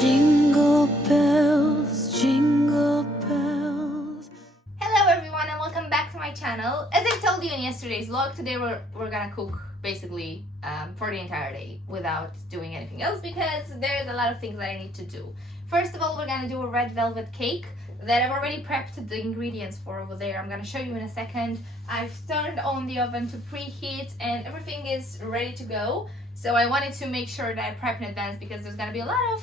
Jingle bells, jingle bells. Hello everyone and welcome back to my channel. As I told you in yesterday's vlog, today we're gonna cook basically for the entire day without doing anything else because there's a lot of things that I need to do. First of all, we're gonna do a red velvet cake that I've already prepped the ingredients for over there. I'm gonna show you in a second. I've turned on the oven to preheat and everything is ready to go. So I wanted to make sure that I prep in advance because there's gonna be a lot of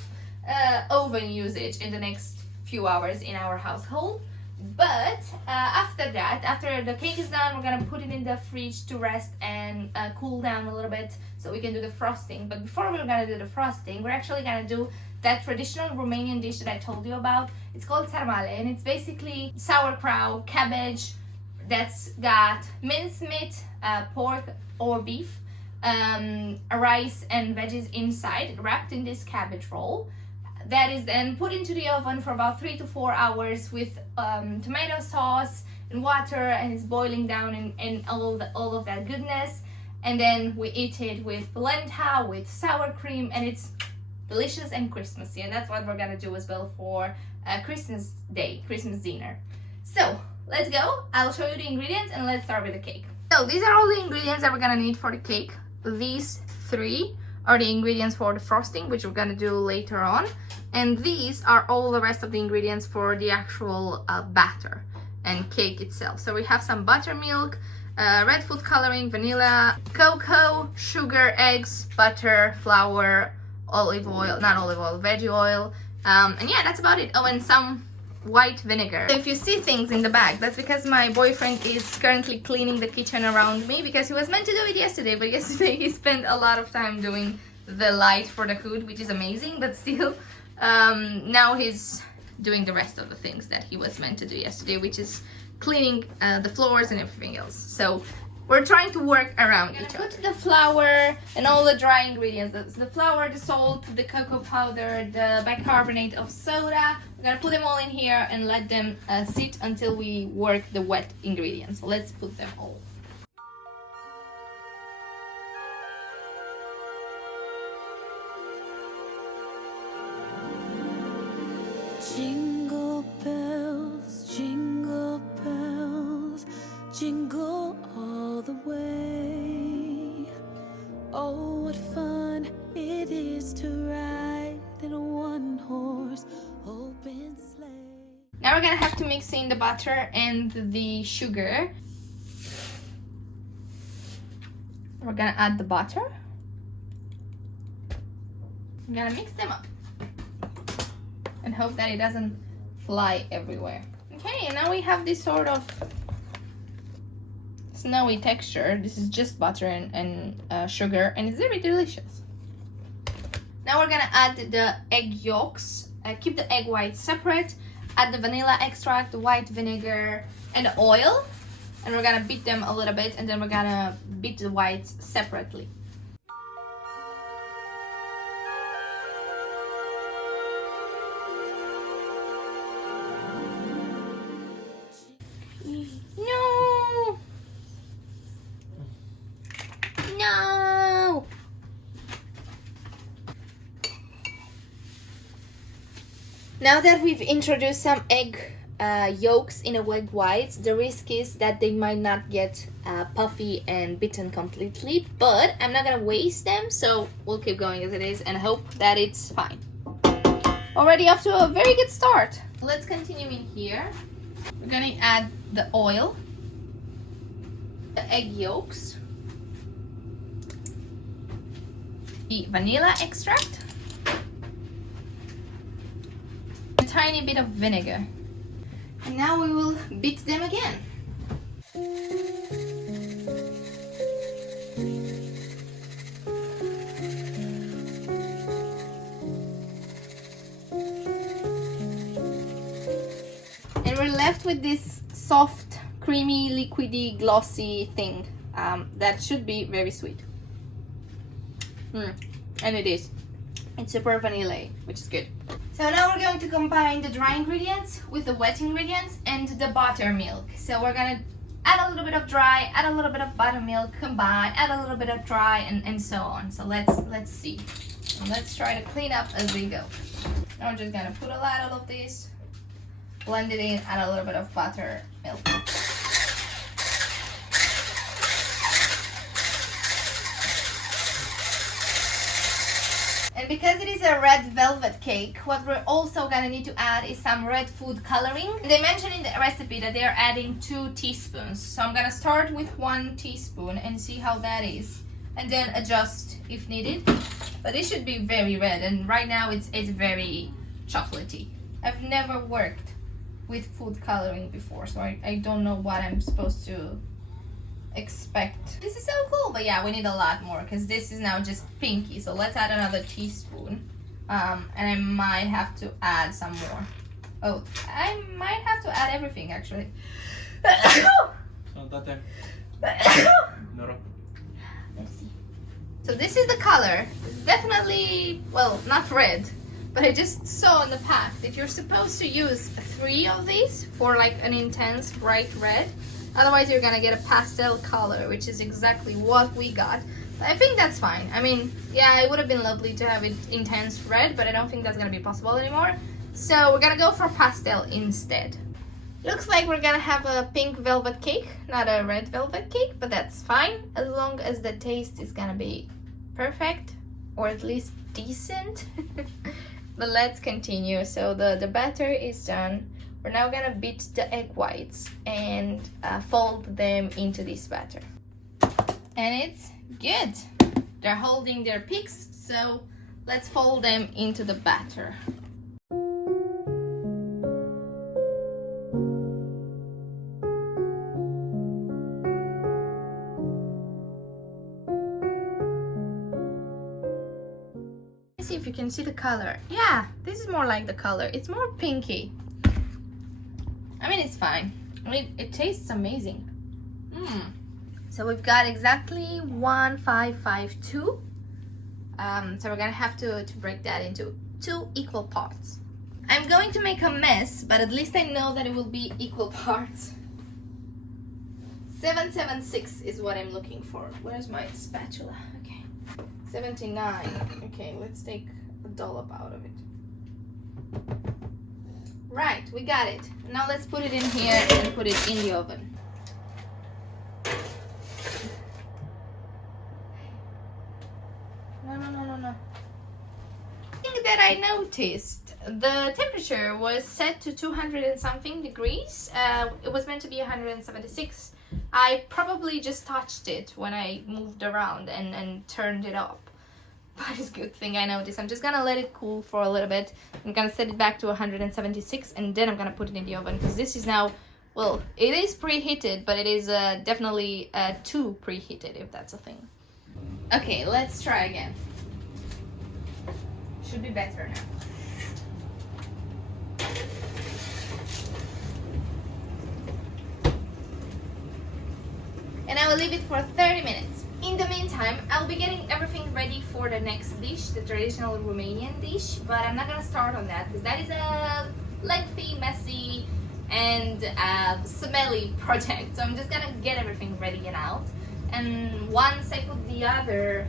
oven usage in the next few hours in our household. But after that, after the cake is done, we're gonna put it in the fridge to rest and cool down a little bit so we can do the frosting. But before we're gonna do the frosting, we're actually gonna do that traditional Romanian dish that I told you about. It's called sarmale and it's basically sauerkraut, cabbage that's got mincemeat, pork or beef, rice and veggies inside, wrapped in this cabbage roll. That is then put into the oven for about 3 to 4 hours with tomato sauce and water, and it's boiling down and all of that goodness. And then we eat it with polenta, with sour cream, and it's delicious and Christmassy. And that's what we're gonna do as well for Christmas Day, Christmas dinner. So let's go. I'll show you the ingredients and let's start with the cake. So these are all the ingredients that we're gonna need for the cake. These 3 are the ingredients for the frosting, which we're gonna do later on. And these are all the rest of the ingredients for the actual batter and cake itself. So we have some buttermilk, red food coloring, vanilla, cocoa, sugar, eggs, butter, flour, olive oil, not olive oil, veggie oil. And yeah, that's about it. Oh, and some white vinegar. So if you see things in the bag, that's because my boyfriend is currently cleaning the kitchen around me because he was meant to do it yesterday, but yesterday he spent a lot of time doing the light for the hood, which is amazing, but still now he's doing the rest of the things that he was meant to do yesterday, which is cleaning the floors and everything else. So we're trying to work around each other. Put the flour and all the dry ingredients, the flour, the salt, the cocoa powder, the bicarbonate of soda. We're gonna put them all in here and let them sit until we work the wet ingredients. So let's put them all. Jingle bells, jingle bells, jingle all the way. Oh, what fun it is to ride in a one-horse open sleigh. Now we're gonna have to mix in the butter and the sugar. We're gonna add the butter. We're gonna mix them up and hope that it doesn't fly everywhere. Okay, and now we have this sort of snowy texture. This is just butter and sugar, and it's very delicious. Now we're gonna add the egg yolks. Keep the egg whites separate. Add the vanilla extract, the white vinegar, and the oil. And we're gonna beat them a little bit, and then we're gonna beat the whites separately. No! No! Now that we've introduced some egg yolks in a egg whites, the risk is that they might not get puffy and beaten completely, but I'm not gonna waste them, so we'll keep going as it is and hope that it's fine. Already off to a very good start. Let's continue in here. We're gonna add the oil, the egg yolks, the vanilla extract, a tiny bit of vinegar. And now we will beat them again. And we're left with this soft, creamy, liquidy, glossy thing that should be very sweet. And it is. It's super vanilla, which is good. So now we're going to combine the dry ingredients with the wet ingredients and the buttermilk. So we're gonna add a little bit of dry, add a little bit of buttermilk, combine, add a little bit of dry, and so on. So let's see. And let's try to clean up as we go. Now we're just gonna put a lot of this, blend it in, add a little bit of butter, milk. And because it is a red velvet cake, what we're also gonna need to add is some red food coloring. They mentioned in the recipe that they're adding 2 teaspoons. So I'm gonna start with 1 teaspoon and see how that is, and then adjust if needed. But it should be very red, and right now it's very chocolatey. I've never worked with food coloring before, so I don't know what I'm supposed to expect. This is so cool, but yeah, we need a lot more because this is now just pinky. So let's add another teaspoon, and I might have to add some more. Oh, I might have to add everything actually. So this is the color. It's definitely, well, not red, but I just saw in the pack that you're supposed to use 3 of these for like an intense bright red. Otherwise you're gonna get a pastel color, which is exactly what we got. But I think that's fine. I mean, yeah, it would have been lovely to have it intense red, but I don't think that's gonna be possible anymore. So we're gonna go for pastel instead. Looks like we're gonna have a pink velvet cake, not a red velvet cake, but that's fine as long as the taste is gonna be perfect, or at least decent. But let's continue. So the batter is done. We're now gonna beat the egg whites and fold them into this batter. And it's good. They're holding their peaks, so let's fold them into the batter. Let's see if you can see the color. Yeah, this is more like the color. It's more pinky. I mean, it's fine. I mean, it tastes amazing. So we've got exactly 1,552. So we're gonna have to break that into 2 equal parts. I'm going to make a mess, but at least I know that it will be equal parts. 776 is what I'm looking for. Where's my spatula? Okay. 79. Okay, let's take a dollop out of it. Right, we got it. Now let's put it in here and put it in the oven. No. Thing that I noticed, the temperature was set to 200 and something degrees. It was meant to be 176. I probably just touched it when I moved around and turned it up. But it's a good thing I noticed. I'm just gonna let it cool for a little bit. I'm gonna set it back to 176 and then I'm gonna put it in the oven because this is now, well, it is preheated, but it is definitely too preheated, if that's a thing. Okay, let's try again. Should be better now. And I will leave it for 30 minutes. In the meantime, I'll be getting everything ready for the next dish, the traditional Romanian dish, but I'm not gonna start on that because that is a lengthy, messy, and smelly project. So I'm just gonna get everything ready and out. And once I put the other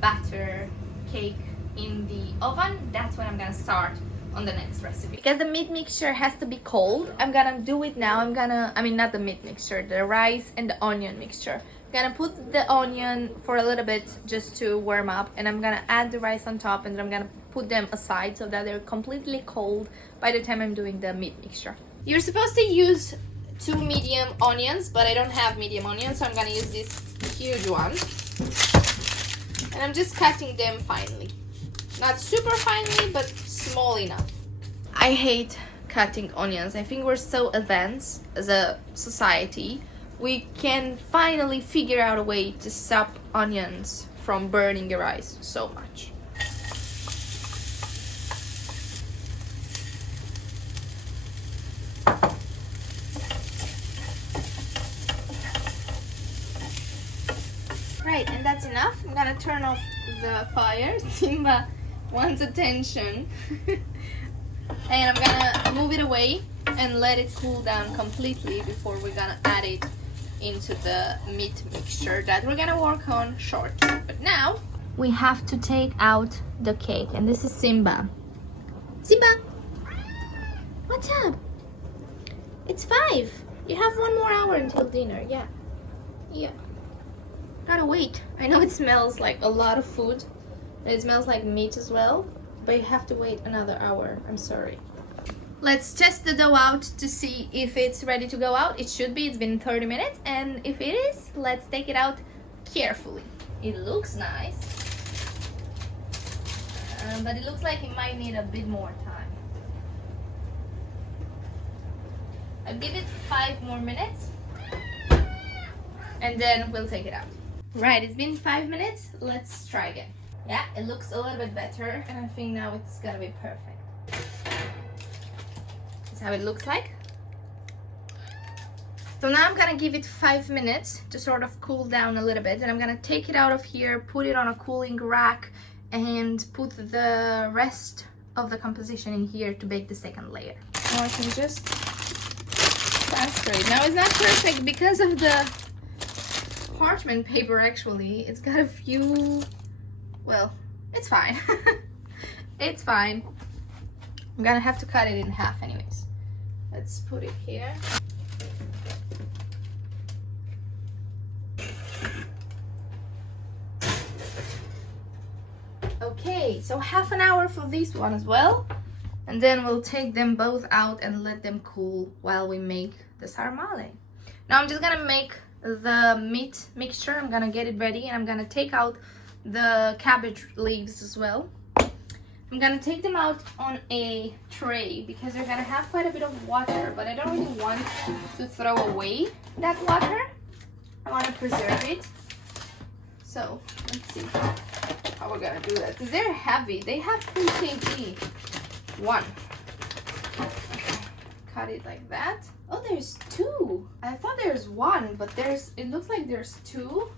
batter cake in the oven, that's when I'm gonna start on the next recipe. Because the meat mixture has to be cold, I'm gonna do it now. I mean not the meat mixture, the rice and the onion mixture. I'm gonna put the onion for a little bit just to warm up, and I'm gonna add the rice on top, and then I'm gonna put them aside so that they're completely cold by the time I'm doing the meat mixture. You're supposed to use 2 medium onions, but I don't have medium onions, so I'm gonna use this huge one. And I'm just cutting them finely. Not super finely, but small enough. I hate cutting onions. I think we're so advanced as a society. We can finally figure out a way to stop onions from burning your eyes so much. Right, and that's enough. I'm gonna turn off the fire. Simba wants attention. And I'm gonna move it away and let it cool down completely before we're gonna add it into the meat mixture that we're gonna work on shortly. But now we have to take out the cake, and this is Simba. Simba! What's up? It's 5. You have 1 more hour until dinner. Yeah. Yeah. Gotta wait. I know it smells like a lot of food. And it smells like meat as well. But you have to wait another hour. I'm sorry. Let's test the dough out to see if it's ready to go out. It should be. It's been 30 minutes. And if it is, let's take it out carefully. It looks nice. But it looks like it might need a bit more time. I'll give it 5 more minutes. And then we'll take it out. Right, it's been 5 minutes. Let's try again. Yeah, it looks a little bit better. And I think now it's gonna be perfect. That's how it looks like. So now I'm gonna give it 5 minutes to sort of cool down a little bit. And I'm gonna take it out of here, put it on a cooling rack, and put the rest of the composition in here to bake the second layer. Now I can just transfer it. Now it's not perfect because of the parchment paper actually. It's got a few, well, it's fine. It's fine. I'm gonna have to cut it in half anyways. Let's put it here. Okay, so half an hour for this one as well. And then we'll take them both out and let them cool while we make the sarmale. Now I'm just gonna make the meat mixture. I'm gonna get it ready and I'm gonna take out the cabbage leaves as well. I'm gonna take them out on a tray because they're gonna have quite a bit of water, but I don't really want to throw away that water. I want to preserve it. So let's see how we're gonna do that, because they're heavy. They have 3 kg. One. Okay. Cut it like that. Oh, there's 2. I thought there's 1, but it looks like there's 2.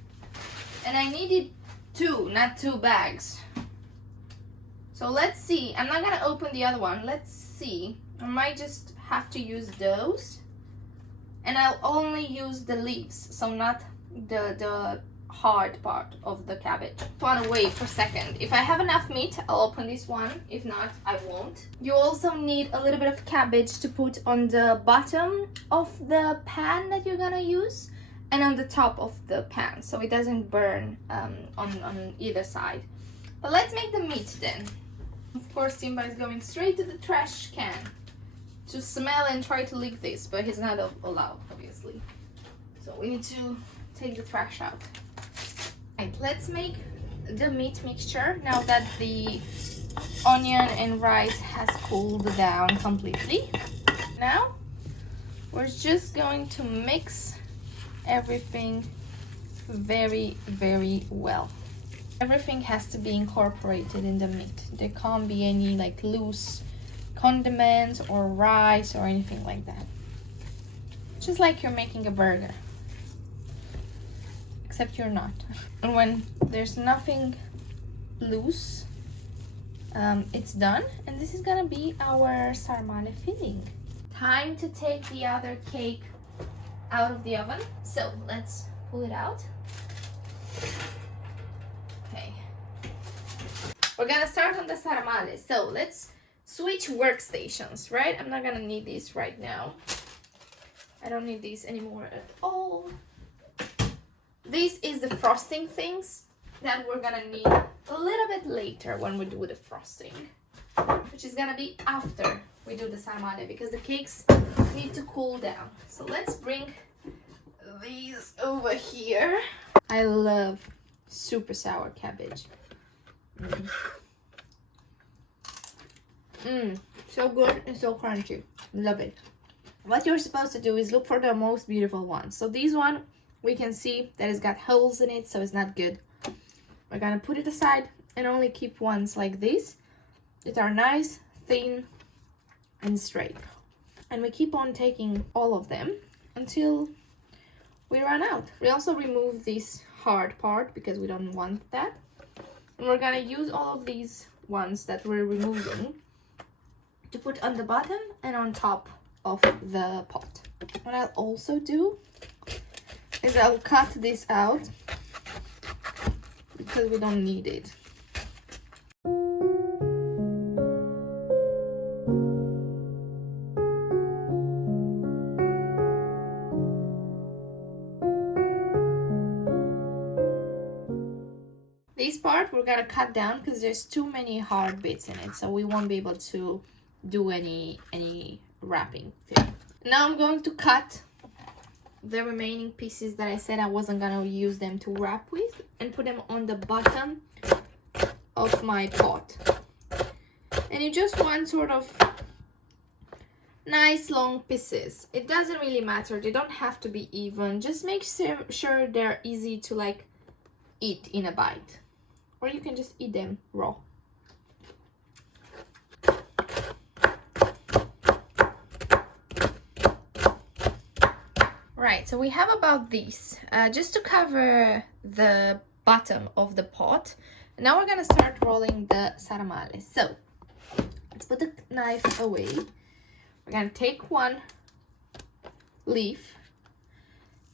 And I needed 2, not 2 bags. So let's see. I'm not gonna open the other one. Let's see. I might just have to use those. And I'll only use the leaves, so not the hard part of the cabbage. I want to wait for a second. If I have enough meat, I'll open this one. If not, I won't. You also need a little bit of cabbage to put on the bottom of the pan that you're gonna use and on the top of the pan, so it doesn't burn on either side. But let's make the meat then. Of course, Simba is going straight to the trash can to smell and try to lick this, but he's not allowed, obviously. So we need to take the trash out. Right, let's make the meat mixture now that the onion and rice has cooled down completely. Now we're just going to mix everything very, very well. Everything has to be incorporated in the meat. There can't be any like loose condiments or rice or anything like that. Just like you're making a burger. Except you're not. And when there's nothing loose, it's done. And this is gonna be our sarmale filling. Time to take the other cake out of the oven. So let's pull it out. Okay. We're gonna start on the sarmale. So let's switch workstations, right? I'm not gonna need these right now. I don't need these anymore at all. This is the frosting things that we're gonna need a little bit later when we do the frosting, which is gonna be after we do the sarmale because the cakes need to cool down. So let's bring these over here. I love super sour cabbage. So good and so crunchy. Love it. What you're supposed to do is look for the most beautiful ones. So these one, we can see that it's got holes in it, so it's not good. We're gonna put it aside and only keep ones like this that are nice, thin, and straight. And we keep on taking all of them until we run out. We also remove this hard part because we don't want that. And we're gonna use all of these ones that we're removing to put on the bottom and on top of the pot. What I'll also do is I'll cut this out because we don't need it. part we're gonna cut down because there's too many hard bits in it, so we won't be able to do any wrapping thing. Now I'm going to cut the remaining pieces that I said I wasn't gonna use them to wrap with, and put them on the bottom of my pot. And you just want sort of nice long pieces. It doesn't really matter, they don't have to be even, just make sure they're easy to like eat in a bite, or you can just eat them raw. Right, so we have about these, just to cover the bottom of the pot. Now we're gonna start rolling the sarmale. So let's put the knife away. We're gonna take one leaf,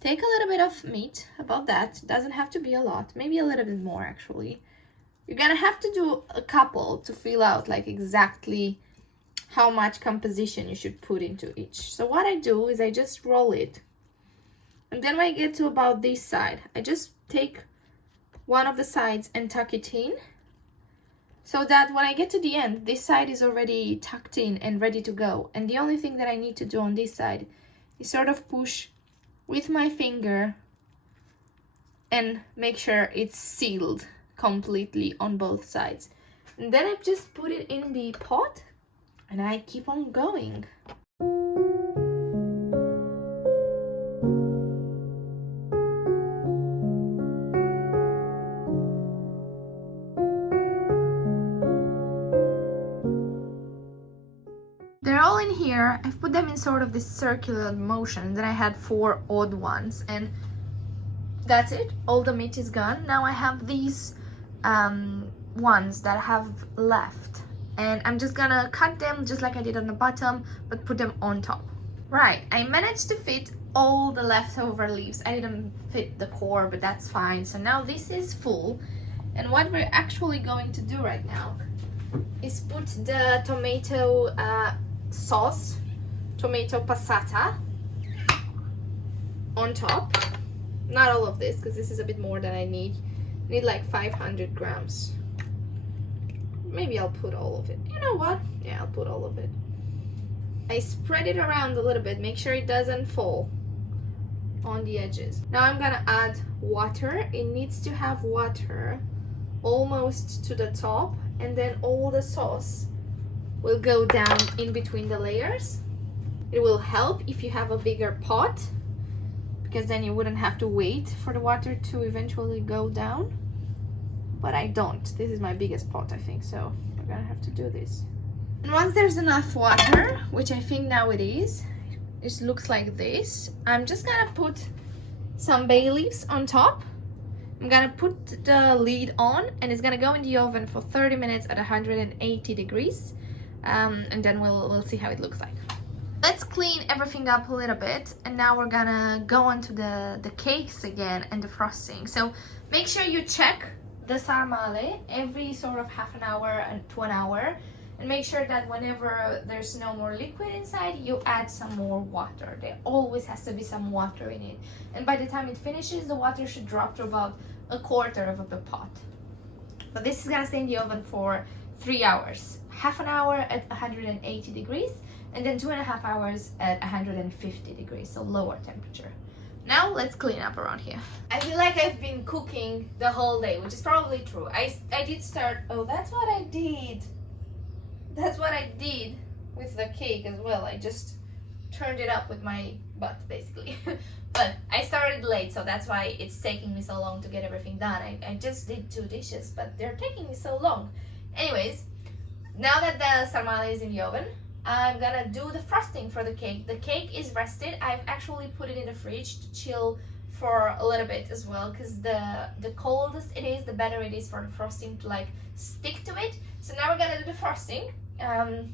take a little bit of meat, about that, doesn't have to be a lot, maybe a little bit more actually. You're gonna have to do a couple to feel out like exactly how much composition you should put into each. So what I do is I just roll it, and then when I get to about this side, I just take one of the sides and tuck it in, so that when I get to the end, this side is already tucked in and ready to go. And the only thing that I need to do on this side is sort of push with my finger and make sure it's sealed completely on both sides. And then I just put it in the pot and I keep on going. They're all in here. I've put them in sort of this circular motion. Then I had 4 odd ones, and that's it. All the meat is gone. Now I have these ones that have left, and I'm just gonna cut them just like I did on the bottom, but put them on top. Right, I managed to fit all the leftover leaves. I didn't fit the core, but that's fine. So now this is full, and what we're actually going to do right now is put the tomato sauce, tomato passata, on top. Not all of this, because this is a bit more than I need. I need like 500 grams. Maybe I'll put all of it. You know what? Yeah, I'll put all of it. I spread it around a little bit, make sure it doesn't fall on the edges. Now I'm gonna add water. It needs to have water almost to the top, and then all the sauce will go down in between the layers. It will help if you have a bigger pot, because then you wouldn't have to wait for the water to eventually go down. But I don't. This is my biggest pot, I think, so we're gonna have to do this. And once there's enough water, which I think now it is, it looks like this, I'm just gonna put some bay leaves on top. I'm gonna put the lid on, and it's gonna go in the oven for 30 minutes at 180 degrees. And then we'll see how it looks like. Let's clean everything up a little bit, and now we're gonna go on to the cakes again and the frosting. So make sure you check the sarmale every sort of half an hour to an hour, and make sure that whenever there's no more liquid inside, you add some more water. There always has to be some water in it, and by the time it finishes, the water should drop to about a quarter of the pot. But this is gonna stay in the oven for 3 hours. Half an hour at 180 degrees, and then 2.5 hours at 150 degrees, so lower temperature. Now let's clean up around here. I feel like I've been cooking the whole day, which is probably true. I did start, oh, that's what I did. That's what I did with the cake as well. I just turned it up with my butt, basically. But I started late, so that's why it's taking me so long to get everything done. I just did 2 dishes, but they're taking me so long. Anyways, now that the sarmale is in the oven, I'm gonna do the frosting for the cake. The cake is rested. I've actually put it in the fridge to chill for a little bit as well, because the coldest it is, the better it is for the frosting to like stick to it. So now we're gonna do the frosting. I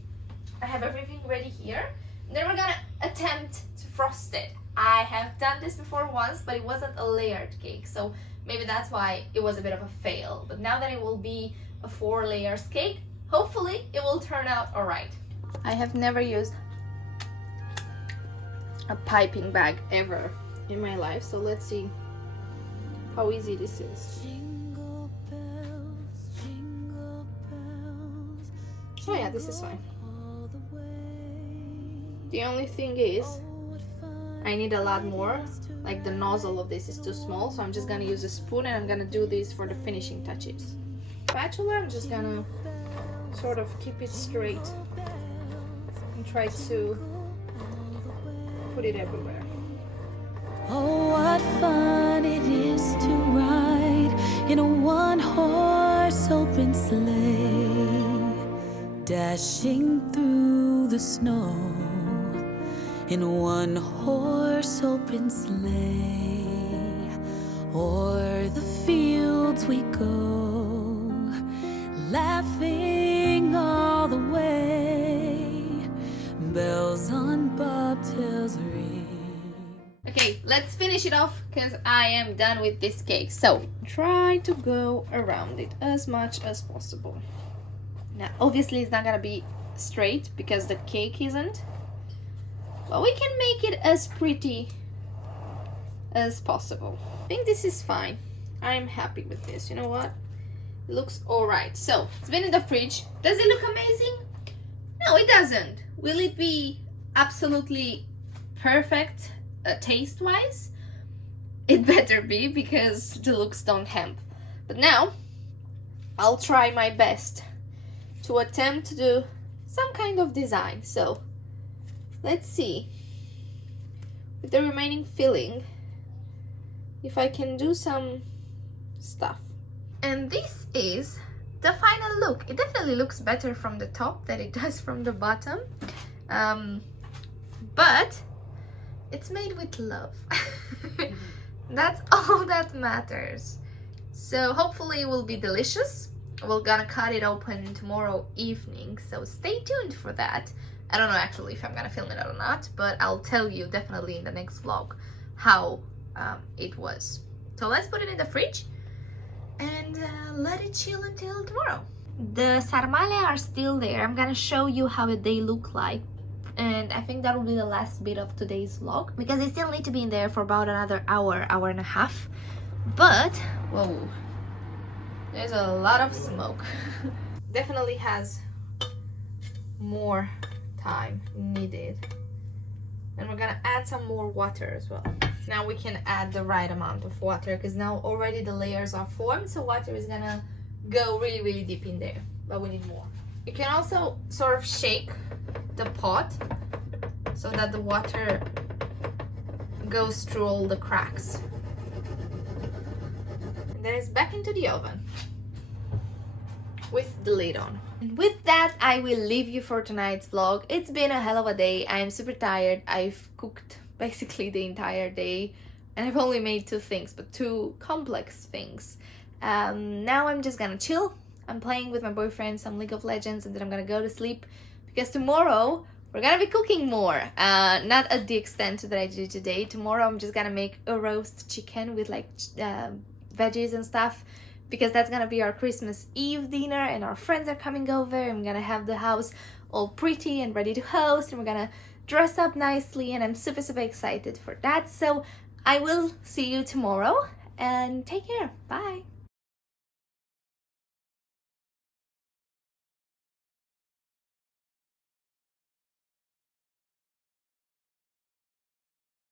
have everything ready here. And then we're gonna attempt to frost it. I have done this before once, but it wasn't a layered cake, so maybe that's why it was a bit of a fail. But now that it will be a 4 layers cake, hopefully it will turn out all right. I have never used a piping bag ever in my life, so let's see how easy this is. Jingle bells, Oh yeah, this is fine. The only thing is I need a lot more. Like the nozzle of this is too small, so I'm just gonna use a spoon and I'm gonna do this for the finishing touches. Spatula, I'm just gonna sort of keep it straight and try to put it everywhere. Oh, what fun it is to ride in a one-horse open sleigh, dashing through the snow in a one-horse open sleigh. O'er the fields we go, laughing all the way, bells on bobtails ring. Okay, let's finish it off because I am done with this cake. So try to go around it as much as possible. Now obviously it's not gonna be straight because the cake isn't, but we can make it as pretty as possible. I think this is fine. I'm happy with this. You know what? It looks alright. So it's been in the fridge. Does it look amazing? No, it doesn't. Will it be absolutely perfect taste-wise? It better be, because the looks don't help. But now I'll try my best to attempt to do some kind of design. So let's see with the remaining filling if I can do some stuff. And this is the final look. It definitely looks better from the top than it does from the bottom, but it's made with love. That's all that matters. So hopefully it will be delicious. We're gonna cut it open tomorrow evening, so stay tuned for that. I don't know actually if I'm gonna film it or not, but I'll tell you definitely in the next vlog how it was. So let's put it in the fridge and let it chill until tomorrow. The sarmale are still there. I'm gonna show you how they look like, and I think that will be the last bit of today's vlog because they still need to be in there for about another hour and a half. But whoa, there's a lot of smoke. Definitely has more time needed, and we're gonna add some more water as well. Now we can add the right amount of water because now already the layers are formed, so water is gonna go really deep in there, but we need more. You can also sort of shake the pot so that the water goes through all the cracks. And then it's back into the oven with the lid on. And with that, I will leave you for tonight's vlog. It's been a hell of a day. I am super tired. I've cooked basically the entire day and I've only made two things, but two complex things. Now I'm just gonna chill. I'm playing with my boyfriend some League of Legends, and then I'm gonna go to sleep because tomorrow we're gonna be cooking more. Not at the extent that I did today. Tomorrow I'm just gonna make a roast chicken with like veggies and stuff, because that's gonna be our Christmas Eve dinner and our friends are coming over and we're gonna have the house all pretty and ready to host, and we're gonna dress up nicely, and I'm super excited for that. So I will see you tomorrow and take care. Bye.